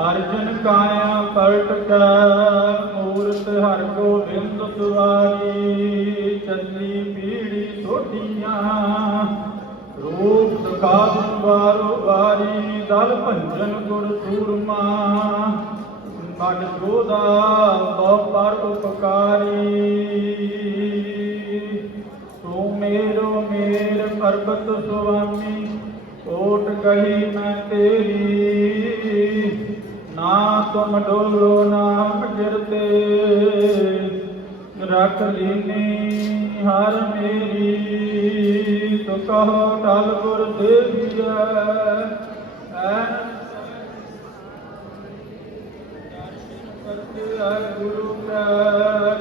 ਅਰਜਨ ਕਾਇਆ ਪਲਟ ਕੈ, ਮੂਰਤ ਹਰ ਗੋਬਿੰਦ ਦੁਆਰੀ ਚੱਲੀ ਪੀੜੀ ਸੋਢੀਆਂ, ਰੂਪ ਸਖਾਵ ਵਾਰੋ ਵਾਰੀ ਦਲ ਭੰਜਨ ਗੁਰ ਸੂਰਮਾ, ਮਨ ਜੋਦਾ ਬਹੁ ਪਰ ਉਪਕਾਰੀ। ਮੇਰ ਪਰਬਤ ਸੁਆਮੀ, ਓਟ ਗਈ ਮੈਂ ਤੇਰੀ। ਨਾ ਤੁਮ ਡੋਲੋ, ਨਾ ਗਿਰਤੇ ਰੱਖ ਲੀਨੀ ਹਰ ਮੇਰੀ। ਤੋ ਕਹੋ ਟਲ ਦੇਵੀਐ ਐਨ ਕਰਤੇ ਹੈ ਗੁਰੂ ਕਾ,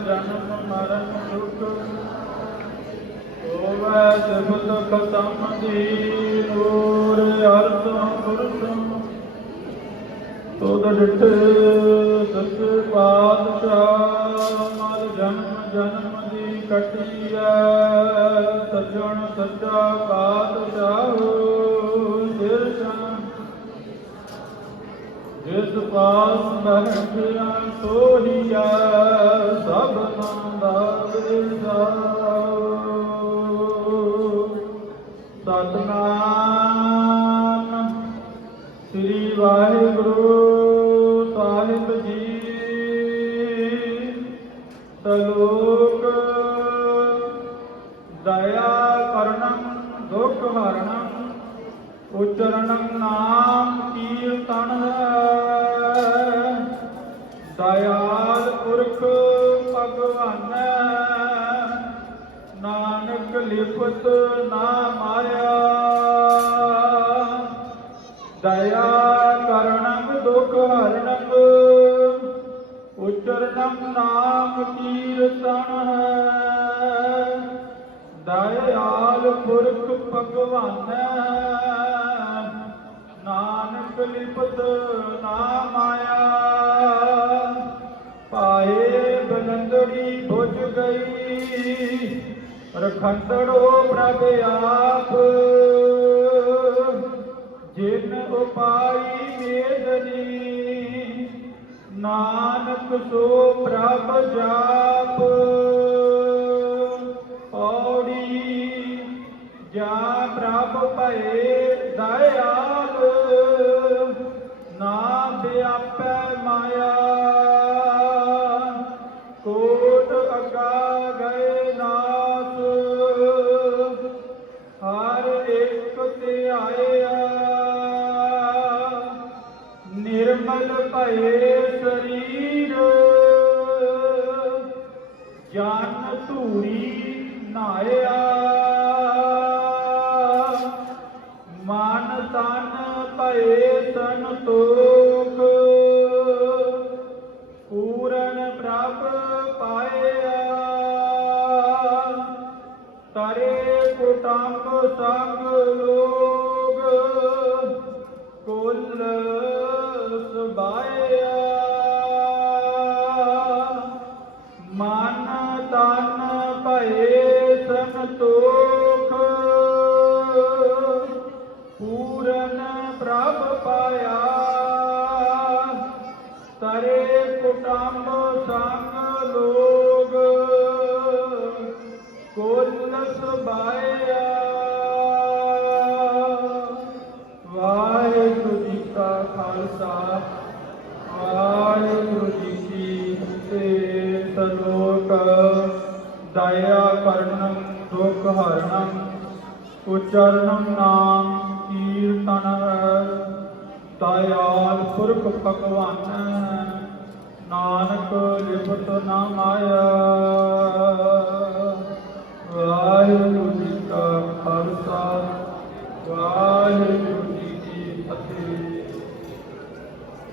ਜਨਮ ਮਰਨ ਦੁਖ। ਹੋਵੇ ਸਿਫਤ ਖਤਮ ਦੀ ਨੂਰ ਅਰਥ ਪੁਰਸ਼ਮ ਤੁਧ ਡਿਠੇ ਸਤ ਪਾਤਸ਼ਾਹ, ਮਲ ਜਨਮ ਜਨਮ ਦੀ ਕਟਿਐ। ਸਜਣ ਸੱਚਾ ਪਾਤਸ਼ਾਹ ਸਿਰ ਜਿਸ ਪਾਸ ਬਹਿਆ ਸੋਹੀਆ ਸਭ ਮੰਦਾ ਵਿਸਾਓ ਕਰਨੰ ਦੁਖ ਹਰਣੰ ਉਚਰਣੰ ਨਾਮ ਕੀਰਤਨ ਹੈ। ਦਇਆਲ ਪੁਰਖ ਭਗਵਾਨ, ਨਾਨਕ ਲਿਪਤ ਨਾ ਮਾਇਆ ਦਇਆ ਕਰਣੰ ਦੁਖ ਹਰਣੰ ਉਚਰਣੰ ਨਾਮ ਕੀਰਤਨ ਦਇਆਲ ਭਗਵਾਨ। ਨਾਨਕ ਲਿਪਤ ਨਾ ਮਾਇਆ। ਪਾਏ ਬਲੰਦੜੀ ਬੁਝ ਗਈ। ਰਖੰਡੜੋ ਪ੍ਰਭ ਆਪ। ਜਿਨ ਉਪਾਈ ਮੇਦਨੀ ਨਾਨਕ ਸੋ ਪ੍ਰਭ ਜਾਪ। ਜਾਂ ਪ੍ਰਭ ਭਏ ਦਇਆਲ ਨਾ ਵਿਆਪੈ ਮਾਇਆ। ਕੋਟ ਅਗਾ ਗਏ ਨਾਸ ਹਰ ਇੱਕ ਤੇ ਆਇਆ। ਨਿਰਮਲ ਭਏ ਸਰੀਰ, ਜਨ ਧੂਰੀ ਨਾਇਆ। ਭਏ ਸੰਤੋਖ ਪੂਰਨ ਪ੍ਰਭ ਪਾਇਆ। ਤਰੇ ਕੁਟੰਬ ਸੰਗ ਲੋਗ। ਕੁਲ ਸੁਭਾਇਆ ਸੰਗ ਲੋਗ ਕੁਲ ਸੁਭਾਇਆ। ਵਾਹਿਗੁਰੂ ਜੀ ਕਾ ਖਾਲਸਾ, ਵਾਹਿਗੁਰੂ ਜੀ ਕੀ ਫਤਿਹ। ਸਲੋਕ, ਦਇਆ ਕਰਨੰ, ਦੁਖ ਹਰਣੰ ਉਚਰਨੰ ਨਾਮ, ਕੀਰਤਨ ਦਇਆਲ ਪੁਰਖ ਭਗਵਾਨ। ਨਾਨਕ ਲਿਪਤ ਨਾ ਮਾਇਆ।